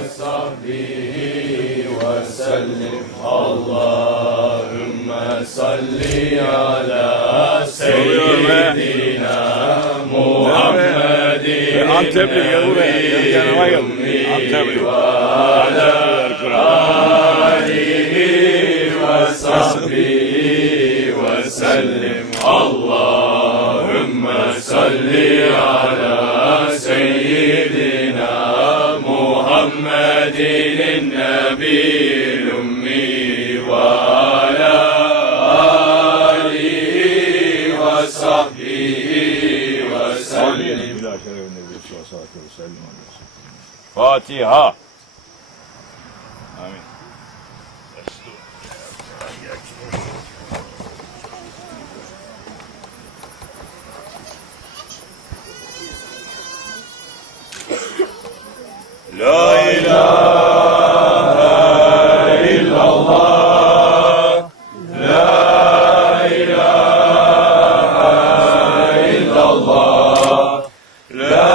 وصحبه وسلم اللهم صل على سيدنا محمد وعلى آله وصحبه وسلم اللهم صل على سيدنا محمد النبي الأمي وعلى آله وصحبه وسلم. Fatiha. Amin. La ilahe illallah, la ilahe illallah, la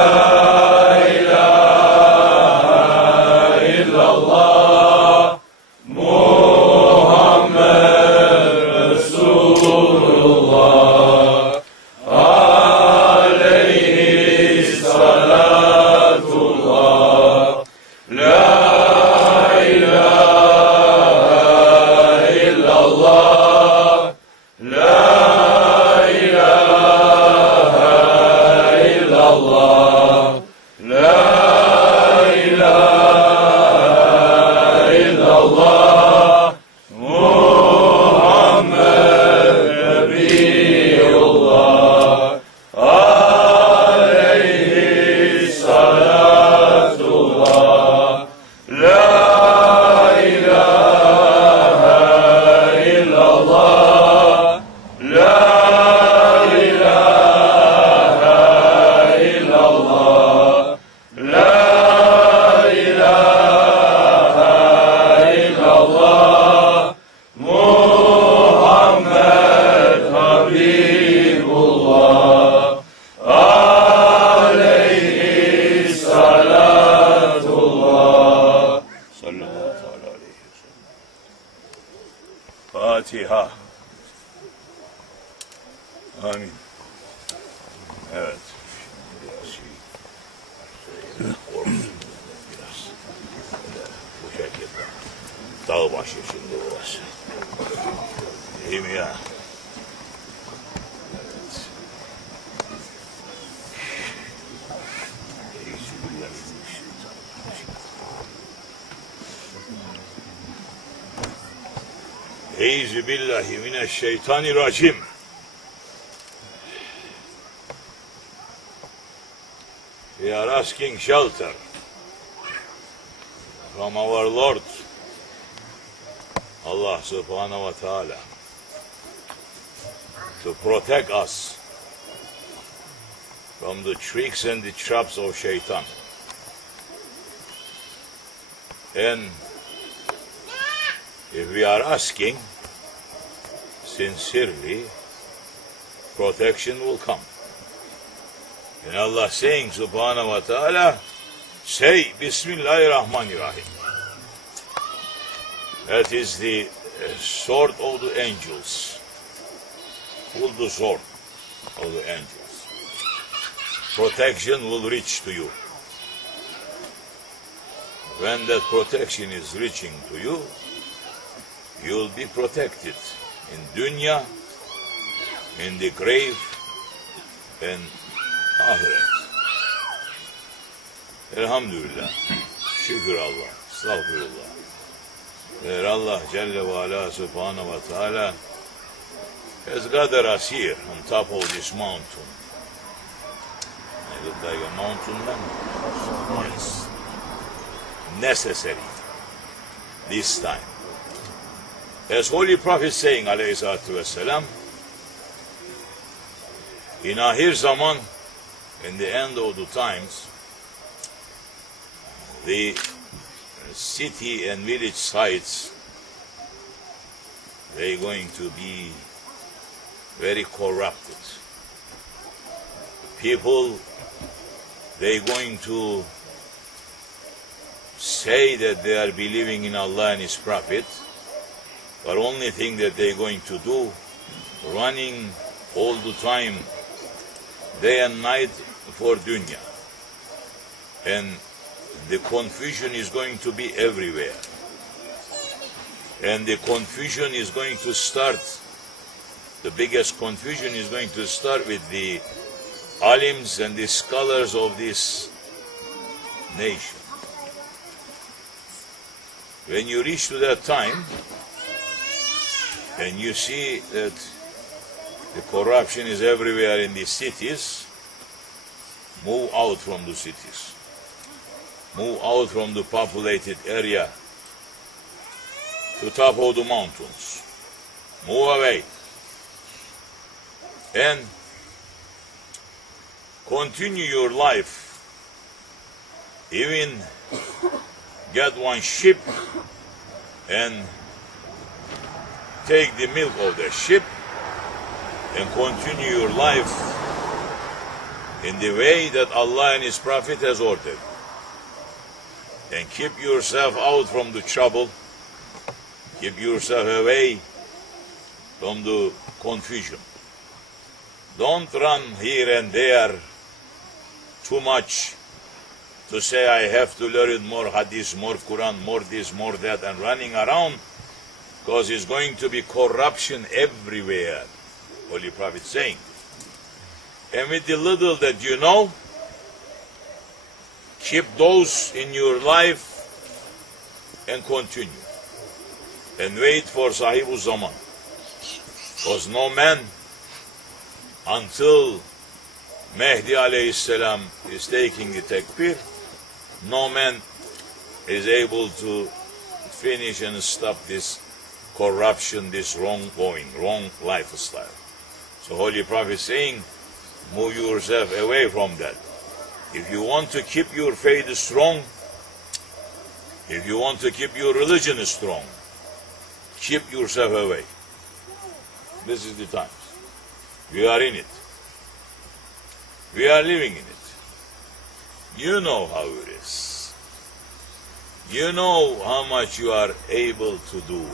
ilahe illallah, Muhammed Resulullah, aleyhi salatullah. La ilahe illallah, la ilahe illallah, la ilahe illallah, Muhammed Nebiyullah, aleyhi salatullah. La ilahe illallah, la ilahe illallah, la ilahe illallah, Muhammed Habibullah, aleyhi salatullah. Sallallahu aleyhi ve sellem. Fatiha. Amin. Evet. Biraz bu şekilde. Dağ başı şimdi burası. İyi mi ya? Evet. Euzubillahimineşşeytanirracim. We are asking shelter from our Lord, Allah subhanahu wa ta'ala, to protect us from the tricks and the traps of shaitan. And if we are asking sincerely, protection will come. And Allah saying, subhanahu wa ta'ala, say, Bismillahirrahmanirrahim. That is the sword of the angels. Pull the sword of the angels. Protection will reach to you. When that protection is reaching to you, you will be protected in dunya, in the grave, and ahiret. Elhamdülillah. Şükür Allah. Estağfurullah. That Allah Jalla wa Ala subhanahu wa ta'ala has gathered us here on top of this mountain. I look like a mountain man. Yes. Necessary. This time. As Holy Prophet saying, alayhi salatu vesselam, in ahir zaman, in the end of the times, the city and village sites, they're going to be very corrupted. People, they're going to say that they are believing in Allah and His Prophet, but only thing that they're going to do, running all the time, day and night for dunya. And the confusion is going to be everywhere. And the confusion is going to start, the biggest confusion is going to start with the alims and the scholars of this nation. When you reach to that time, and you see that the corruption is everywhere in the cities, move out from the cities. Move out from the populated area to top of the mountains. Move away. And continue your life. Even get one ship and take the milk of the ship and continue your life in the way that Allah and His Prophet has ordered. And keep yourself out from the trouble. Keep yourself away from the confusion. Don't run here and there too much to say I have to learn more hadith, more Quran, more this, more that, and running around, because it's going to be corruption everywhere, Holy Prophet saying. And with the little that you know, keep those in your life and continue. And wait for Sahibul Zaman. Because no man, until Mehdi alayhi salam is taking the takbir, no man is able to finish and stop this corruption, this wrong going, wrong lifestyle. So Holy Prophet saying, move yourself away from that. If you want to keep your faith strong, if you want to keep your religion strong, keep yourself away. This is the time. We are in it. We are living in it. You know how it is. You know how much you are able to do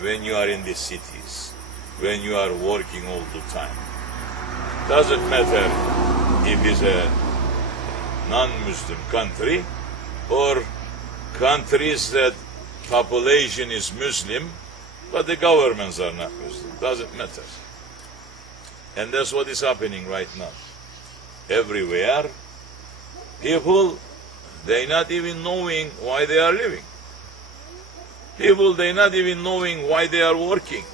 when you are in the cities, when you are working all the time. Doesn't matter if it's a non-Muslim country or countries that population is Muslim, but the governments are not Muslim. Doesn't matter. And that's what is happening right now. Everywhere, people, they not even knowing why they are living. People, they not even knowing why they are working.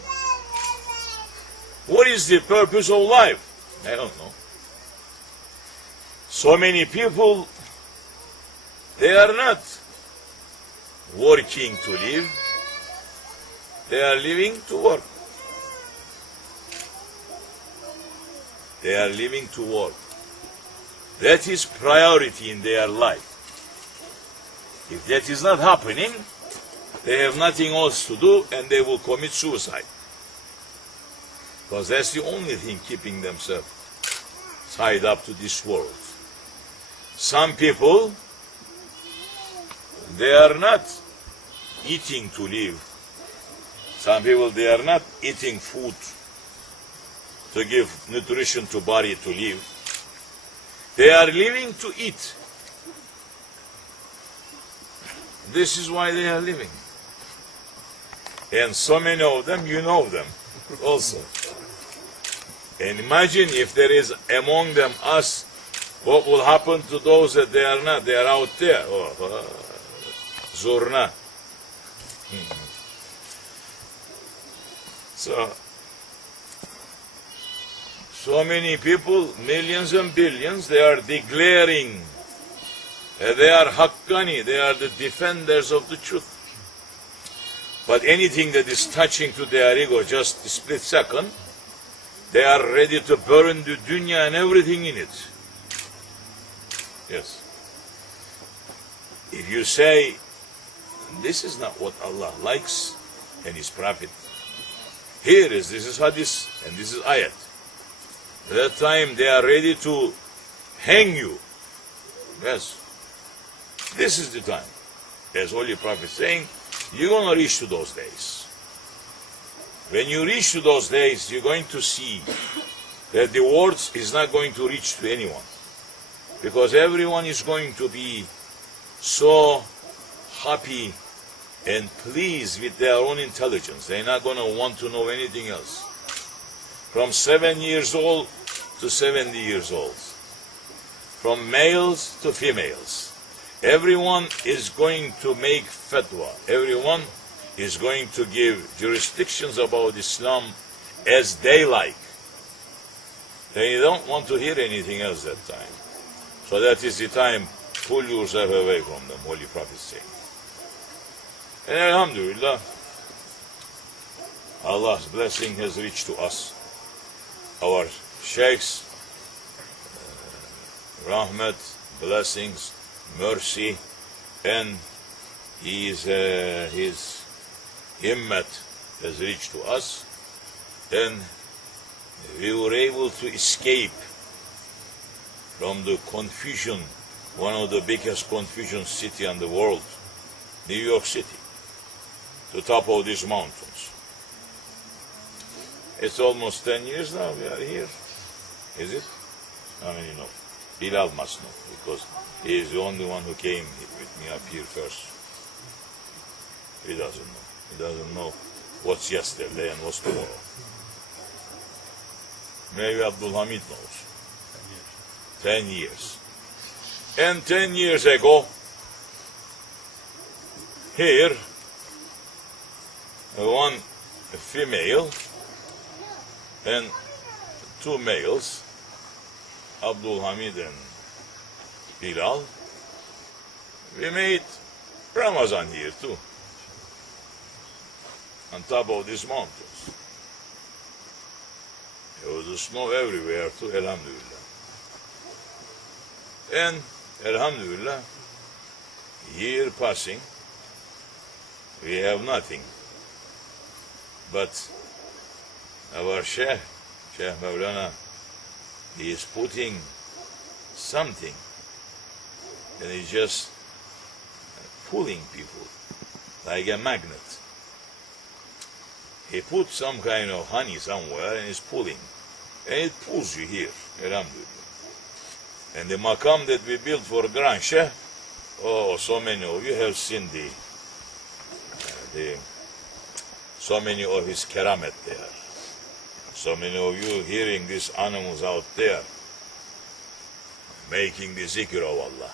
What is the purpose of life? I don't know. So many people, they are not working to live. They are living to work. They are living to work. That is priority in their life. If that is not happening, they have nothing else to do and they will commit suicide. Because that's the only thing keeping themselves tied up to this world. Some people, they are not eating to live. Some people, they are not eating food to give nutrition to body to live. They are living to eat. This is why they are living. And so many of them, you know them also. And imagine if there is among them us, what will happen to those that they are not? They are out there. Oh, Zurna. So many people, millions and billions, they are declaring they are Haqqani, they are the defenders of the truth. But anything that is touching to their ego, just a split second, they are ready to burn the dunya and everything in it. Yes. If you say, this is not what Allah likes and His Prophet, this is hadith and this is ayat. At that time they are ready to hang you. Yes. This is the time. as Holy Prophet is saying, you're going to reach to those days. When you reach to those days, you're going to see that the words is not going to reach to anyone. Because everyone is going to be so happy and pleased with their own intelligence. They're not going to want to know anything else. From 7 years old to 70 years old. From males to females. Everyone is going to make fatwa. Everyone is going to give jurisdictions about Islam as they like. They don't want to hear anything else that time. So that is the time, pull yourself away from them, Holy Prophet saying. And Alhamdulillah, Allah's blessing has reached to us. Our sheikhs, rahmat, blessings, mercy, and his himmat has reached to us, and we were able to escape from the confusion, one of the biggest confusion city in the world, New York City, to top of these mountains. It's almost 10 years now we are here. Is it? How many know? Bilal must know, because he is the only one who came with me up here first. He doesn't know. He doesn't know what's yesterday and what's tomorrow. Maybe Abdullah knows. 10 years. And 10 years ago, here, one female and two males, Abdul Hamid and Bilal, we made Ramadan here too, on top of these mountains. There was snow everywhere too, Alhamdulillah. And Alhamdulillah, year passing, we have nothing. But our Shaykh Maulana, he is putting something, and he's just pulling people like a magnet. He put some kind of honey somewhere and is pulling, and it pulls you here, Alhamdulillah. And the Makam that we built for Grand Sheikh, oh, so many of you have seen so many of his keramet there. So many of you hearing these animals out there making the zikr of Allah.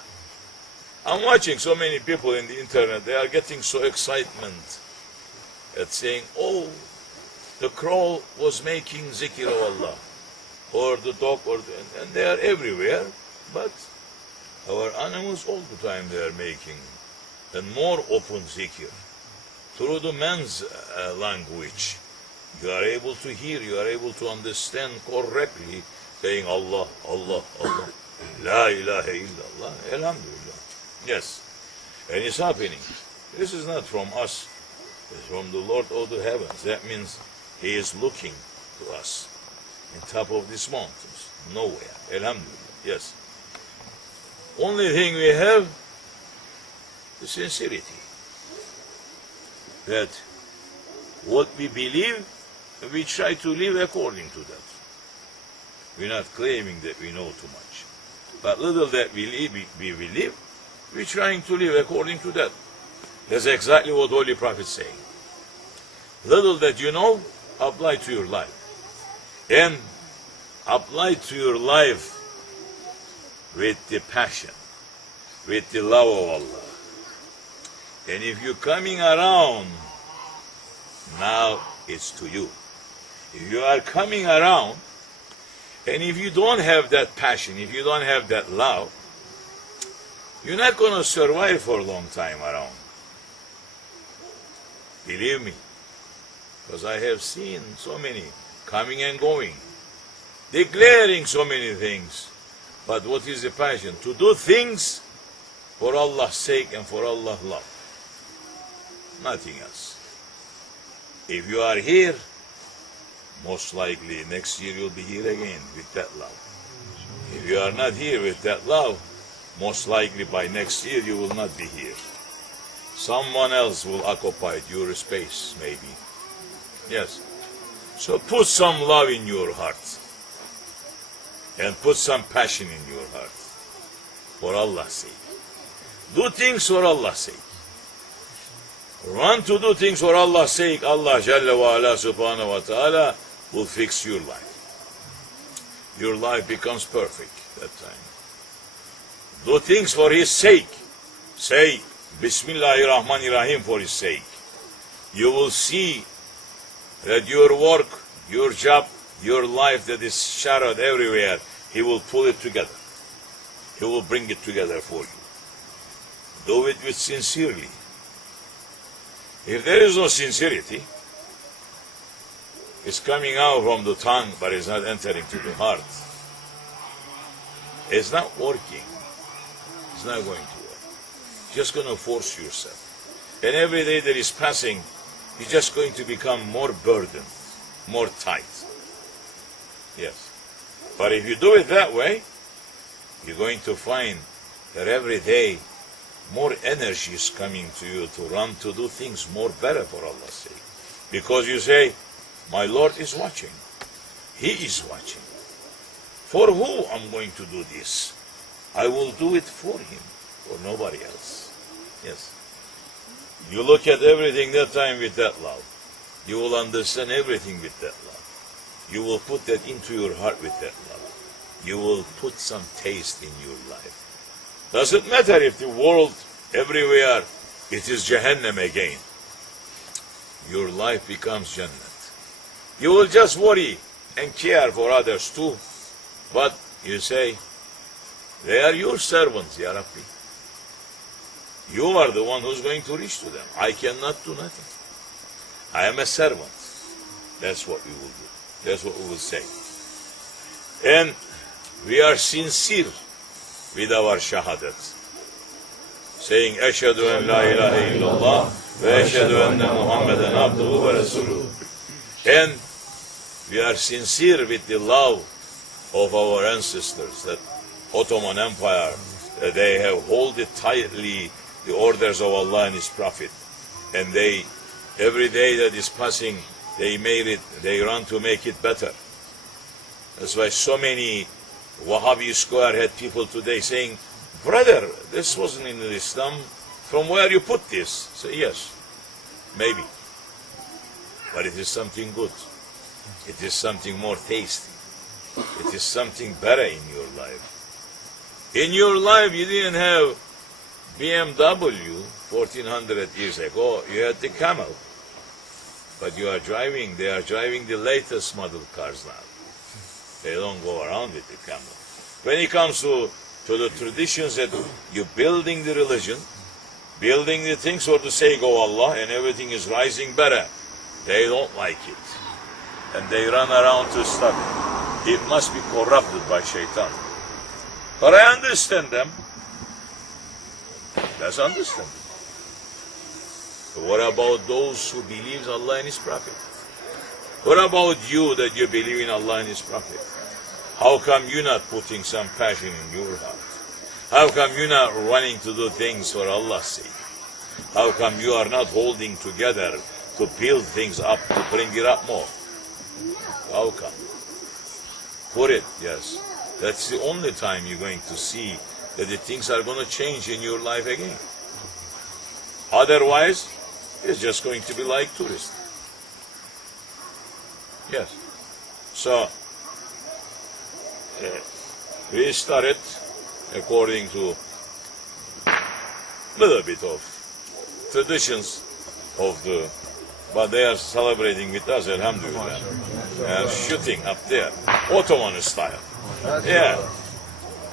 I'm watching so many people in the internet, they are getting so excitement at saying, oh, the crow was making zikr of Allah, or the dog, and they are everywhere, but our animals all the time they are making and more open zikr. Through the man's language, you are able to hear, you are able to understand correctly, saying Allah, Allah, Allah, La ilaha illallah, Alhamdulillah. Yes, and it's happening. This is not from us, it's from the Lord of the heavens. That means He is looking to us on top of these mountains, nowhere, Alhamdulillah, yes. Only thing we have is sincerity. That what we believe, we try to live according to that. We're not claiming that we know too much. But little that we believe, we're trying to live according to that. That's exactly what Holy Prophet is saying. Little that you know, apply to your life. And apply to your life with the passion, with the love of Allah. And if you're coming around, now it's to you. If you are coming around, and if you don't have that passion, if you don't have that love, you're not going to survive for a long time around. Believe me, because I have seen so many coming and going, declaring so many things. But what is the passion? To do things for Allah's sake and for Allah's love. Nothing else. If you are here, most likely next year you'll be here again with that love. If you are not here with that love, most likely by next year you will not be here. someone else will occupy your space, maybe. Yes. So put some love in your heart. And put some passion in your heart. For Allah's sake. Do things for Allah's sake. Want to do things for Allah's sake, Allah Jalla wa Ala Subhanahu wa Ta'ala will fix your life. Your life becomes perfect that time. Do things for His sake. Say Bismillahirrahmanirrahim for His sake. You will see that your work, your job, your life that is shattered everywhere, He will pull it together. He will bring it together for you. Do it with sincerely. If there is no sincerity, it's coming out from the tongue, but it's not entering to the heart. It's not working. It's not going to work. Just going to force yourself. And every day that is passing, you're just going to become more burdened, more tight. Yes. But if you do it that way, you're going to find that every day more energy is coming to you to run to do things more better for Allah's sake. Because you say, my Lord is watching. He is watching. For who I'm going to do this? I will do it for Him, for nobody else. Yes. You look at everything that time with that love. You will understand everything with that love. You will put that into your heart with that love. You will put some taste in your life. Doesn't matter if the world everywhere it is Jahannam again. Your life becomes Jannat. You will just worry and care for others too. But you say, they are your servants, Ya Rabbi. You are the one who's going to reach to them. I cannot do nothing. I am a servant. That's what we will do. That's what we will say. And we are sincere with our shahadat. Saying, Eşhedü en la ilahe illallah ve eşhedü enne Muhammeden abduhu ve resuluhu. And we are sincere with the love of our ancestors, that Ottoman Empire, they have hold it tightly, the orders of Allah and His Prophet. And they, every day that is passing, they run to make it better. That's why so many Wahhabi squarehead people today saying, brother, this wasn't in Islam. From where you put this? Say, yes, maybe. But it is something good. It is something more tasty. It is something better in your life. In your life, you didn't have BMW 1400 years ago. You had the camel. But you are driving, they are driving the latest model cars now. They don't go around with the camel. When it comes to the traditions that you're building the religion, building the things for the sake of Allah, and everything is rising better, they don't like it. And they run around to stop it. It must be corrupted by shaitan. But I understand them. Let's understand them. But what about those who believe Allah and His Prophet? What about you that you believe in Allah and His Prophet? How come you're not putting some passion in your heart? How come you're not running to do things for Allah's sake? How come you are not holding together to build things up, to bring it up more? How come? Put it, yes. That's the only time you're going to see that the things are going to change in your life again. Otherwise, it's just going to be like tourists. Yes. So, we started according to little bit of traditions of the, but they are celebrating with us, alhamdulillah. Shooting up there, Ottoman style. Yeah.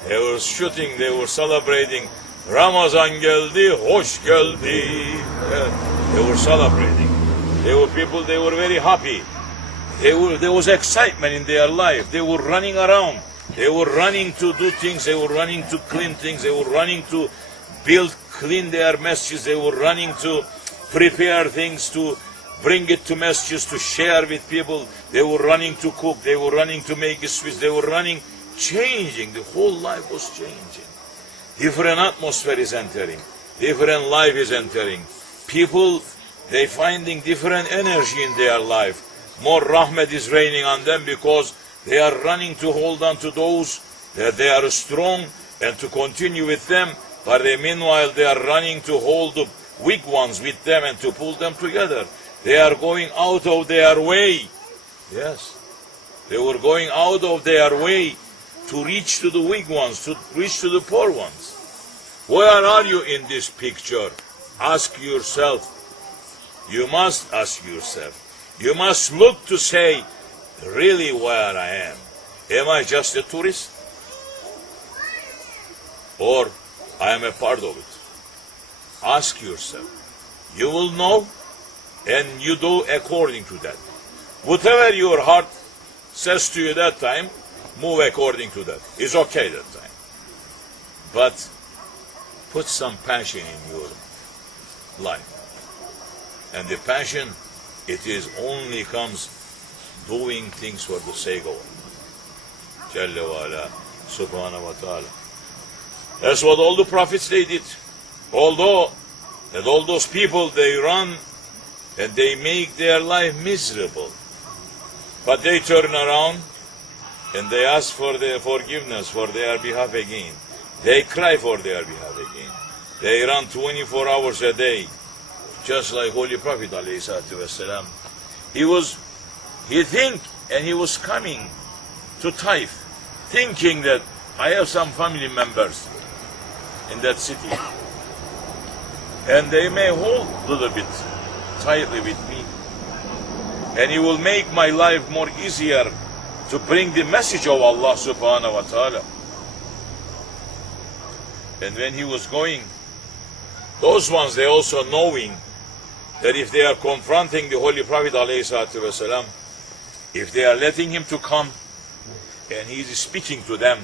They were shooting, they were celebrating. Ramazan geldi, hoş geldi. Yeah. They were celebrating. They were people, they were very happy. There was excitement in their life. They were running around. They were running to do things. They were running to clean things. They were running to clean their masjids. They were running to prepare things, to bring it to masjids, to share with people. They were running to cook. They were running to make sweets. They were running, changing. The whole life was changing. Different atmosphere is entering. different life is entering. People, they finding different energy in their life. More rahmat is raining on them because they are running to hold on to those that they are strong and to continue with them. But meanwhile, they are running to hold the weak ones with them and to pull them together. They are going out of their way. Yes. They were going out of their way to reach to the weak ones, to reach to the poor ones. Where are you in this picture? Ask yourself. You must ask yourself. You must look to say, really where I am. Am I just a tourist? Or I am a part of it? Ask yourself. You will know, and you do according to that. Whatever your heart says to you that time, move according to that. It's okay that time. But put some passion in your life. And the passion, it is only comes doing things for the sake of Allah. Jalla wa ala, subhanahu wa ta'ala. That's what all the prophets they did. Although that all those people they run and they make their life miserable. But they turn around and they ask for their forgiveness for their behalf again. They cry for their behalf again. They run 24 hours a day. Just like Holy Prophet ﷺ. He think and he was coming to Taif, thinking that I have some family members in that city. And they may hold a little bit tightly with me. And it will make my life more easier to bring the message of Allah subhanahu wa ta'ala. And when he was going, those ones, they also knowing that if they are confronting the Holy Prophet ﷺ, if they are letting him to come and he is speaking to them,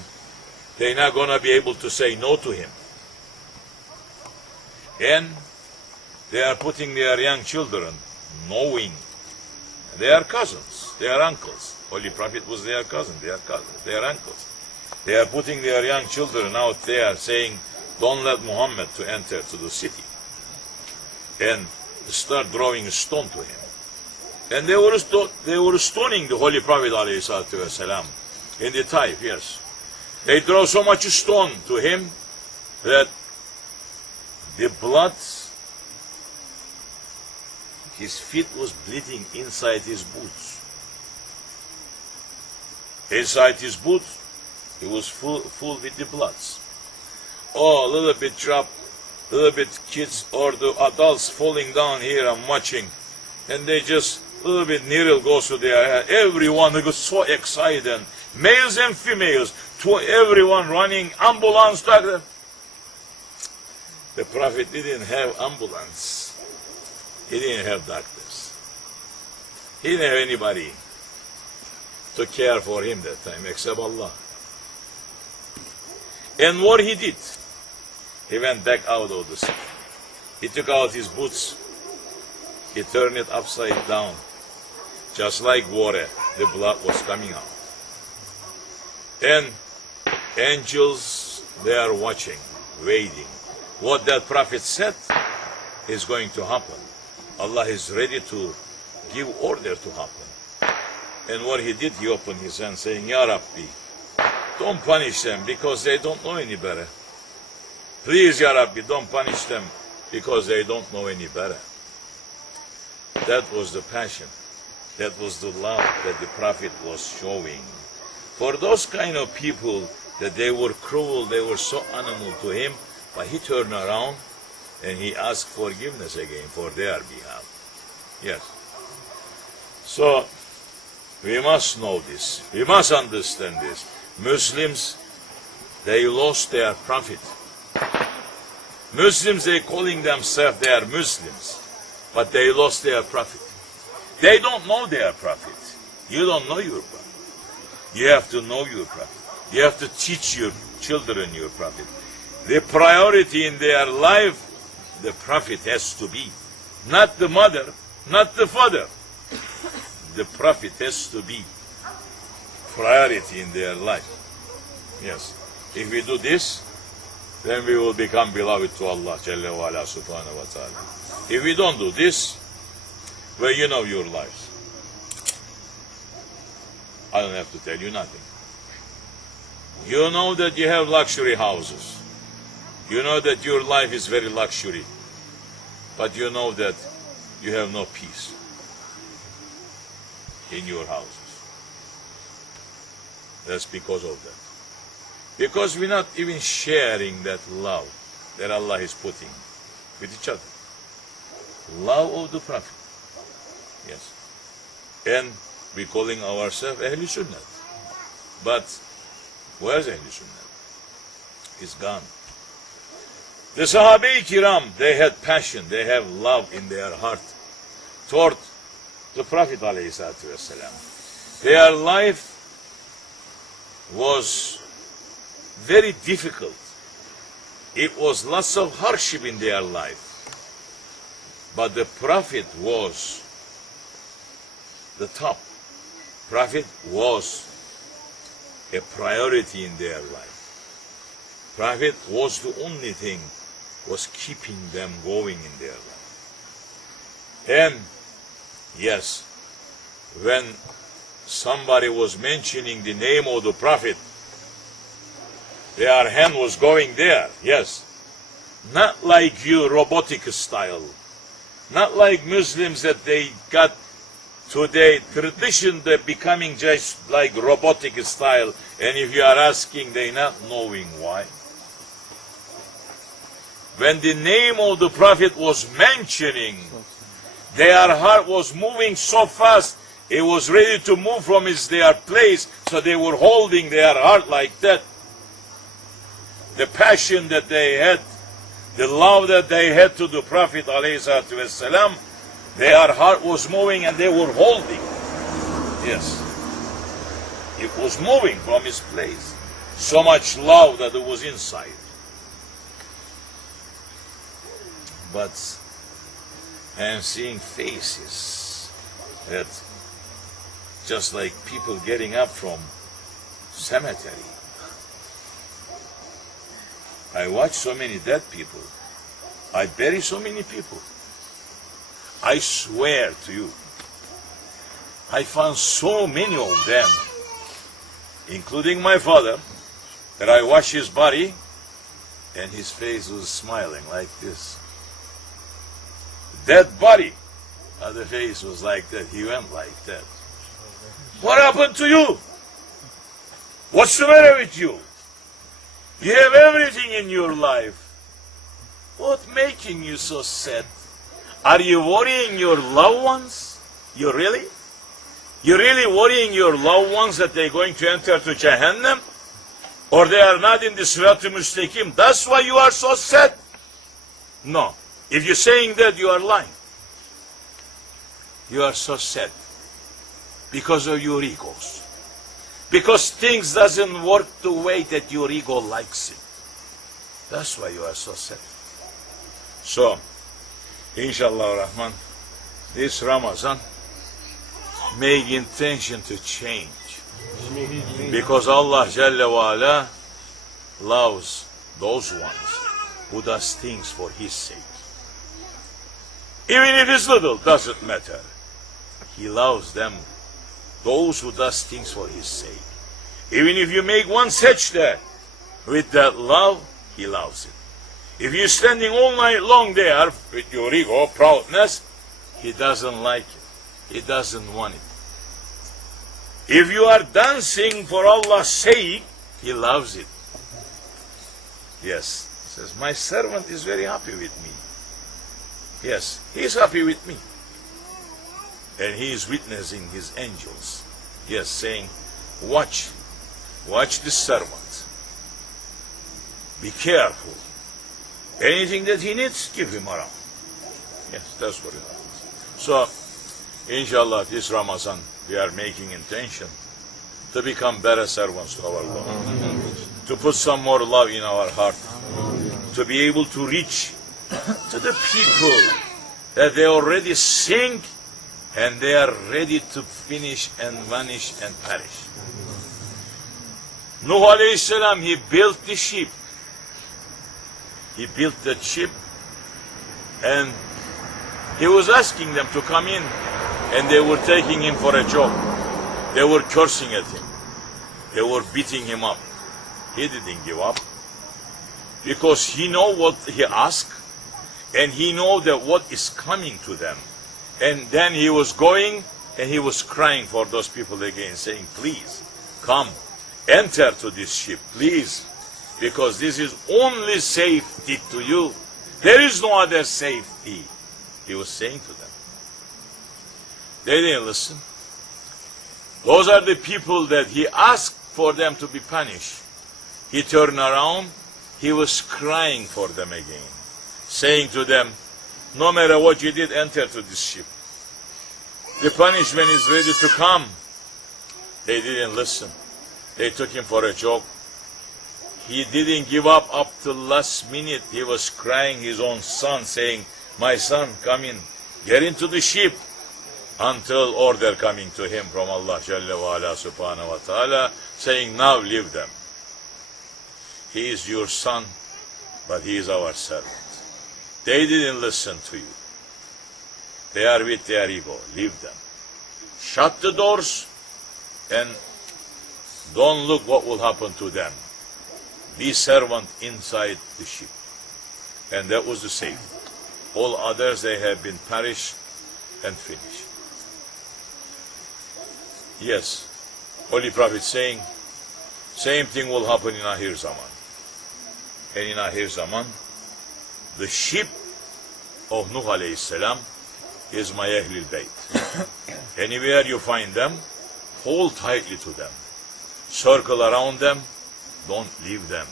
they're not going to be able to say no to him. And they are putting their young children, knowing they are cousins, they are uncles. Holy Prophet was their cousin, they are cousins, they are uncles. They are putting their young children out there saying, don't let Muhammad to enter to the city. And start throwing a stone to him. And they were stoning the Holy Prophet ﷺ in the Taif, yes. They throw so much stone to him that the blood, his feet was bleeding inside his boots. Inside his boots, it was full with the bloods. Oh, a little bit dropped, a little bit kids or the adults falling down here and watching. And they just, a little bit needle goes to their head. Everyone was so excited, males and females, to everyone running, ambulance, doctor. The Prophet didn't have ambulance. He didn't have doctors. He didn't have anybody to care for him that time except Allah. And what he did, he went back out of the city. He took out his boots. He turned it upside down. Just like water, the blood was coming out. And angels, they are watching, waiting. What that prophet said is going to happen. Allah is ready to give order to happen. And what he did, he opened his hand saying, Ya Rabbi, don't punish them because they don't know any better. Please, Ya Rabbi, don't punish them because they don't know any better. That was the passion. That was the love that the Prophet was showing. For those kind of people that they were cruel, they were so animal to him, but he turned around and he asked forgiveness again for their behalf. Yes. So, we must know this. We must understand this. Muslims, they lost their prophet. Muslims, they calling themselves they are Muslims, but they lost their prophet. They don't know their prophet. You don't know your prophet. You have to know your prophet. You have to teach your children your prophet. The priority in their life, the prophet has to be. Not the mother, not the father. The prophet has to be priority in their life. Yes. If we do this, then we will become beloved to Allah Jalla wa ala subhanahu wa ta'ala. If we don't do this, well, you know your lives. I don't have to tell you nothing. You know that you have luxury houses. You know that your life is very luxury. But you know that you have no peace in your houses. That's because of that. Because we're not even sharing that love that Allah is putting with each other. Love of the Prophet. Yes. And we're calling ourselves Ahl Sunnah. But where's Ahl Sunnah? It's gone. The Sahabe-i Kiram, they had passion, they have love in their heart toward the Prophet ﷺ. Their life was very difficult. It was lots of hardship in their life. But the Prophet was the top. Prophet was a priority in their life. Prophet was the only thing was keeping them going in their life. And yes, when somebody was mentioning the name of the Prophet, their hand was going there, yes. Not like you, robotic style. Not like Muslims that they got today, tradition, they're becoming just like robotic style. And if you are asking, they're not knowing why. When the name of the Prophet was mentioning, their heart was moving so fast, it was ready to move from their place, so they were holding their heart like that. The passion that they had, the love that they had to the Prophet ﷺ, their heart was moving and they were holding. Yes. It was moving from its place. So much love that it was inside. But I am seeing faces that just like people getting up from cemetery. I watch so many dead people. I bury so many people. I swear to you, I found so many of them, including my father, that I watched his body and his face was smiling like this. Dead body, the face was like that. He went like that. What happened to you? What's the matter with you? You have everything in your life. What's making you so sad? Are you worrying your loved ones? You really? You really worrying your loved ones that they're going to enter to Jahannam? Or they are not in the Sirat-i Mustaqim? That's why you are so sad? No. If you're saying that, you are lying. You are so sad because of your egos. Because things doesn't work the way that your ego likes it. That's why you are so sad. So, Inshallah Rahman, this Ramadan, make intention to change. Because Allah Jalla wa Ala loves those ones who does things for His sake. Even if it's little, doesn't matter. He loves them, those who does things for His sake. Even if you make one sajda, with that love, He loves it. If you're standing all night long there with your ego, proudness, He doesn't like it. He doesn't want it. If you are dancing for Allah's sake, He loves it. Yes. He says, my servant is very happy with me. Yes, He is happy with me. And He is witnessing His angels. Yes, saying, watch this servant. Be careful. Anything that he needs, give him around. Yes, that's what it is. So, inshallah, this Ramadan, we are making intention to become better servants to our Lord. To put some more love in our heart. To be able to reach to the people that they already sink and they are ready to finish and vanish and perish. Nuh alayhi salam, he built the ship. he built that ship, and he was asking them to come in, and they were taking him for a joke. They were cursing at him. They were beating him up. He didn't give up, because he know what he asked, and he know that what is coming to them. And then he was going, and he was crying for those people again, saying, please, come, enter to this ship, please, because this is only safety to you. There is no other safety, he was saying to them. They didn't listen. Those are the people that he asked for them to be punished. He turned around, he was crying for them again, saying to them, no matter what you did, enter to this ship. The punishment is ready to come. They didn't listen. They took him for a joke. He didn't give up till last minute. He was crying his own son, saying, my son, come in, get into the ship, until order coming to him from Allah Jalla wa Ala Subhanahu wa Ta'ala, saying, now leave them. He is your son, but he is our servant. They didn't listen to you. They are with their ego. Leave them. Shut the doors and don't look what will happen to them. Be servant inside the ship. And that was the safety. All others, they have been perished and finished. Yes, Holy Prophet saying, same thing will happen in Akhir Zaman. And in Akhir Zaman, the ship of Nuh alayhi salam is my Ahlul Bayt. Anywhere you find them, hold tightly to them. Circle around them, don't leave them.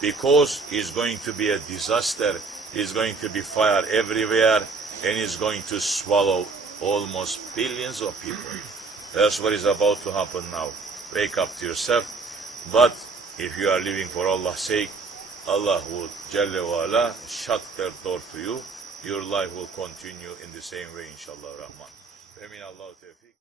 Because it's going to be a disaster, it's going to be fire everywhere, and it's going to swallow almost billions of people. That's what is about to happen now. Wake up to yourself. But if you are living for Allah's sake, Allah will Jalla wa Ala shut their door to you. Your life will continue in the same way, inshallah rahman. Amin Allah tawfiq.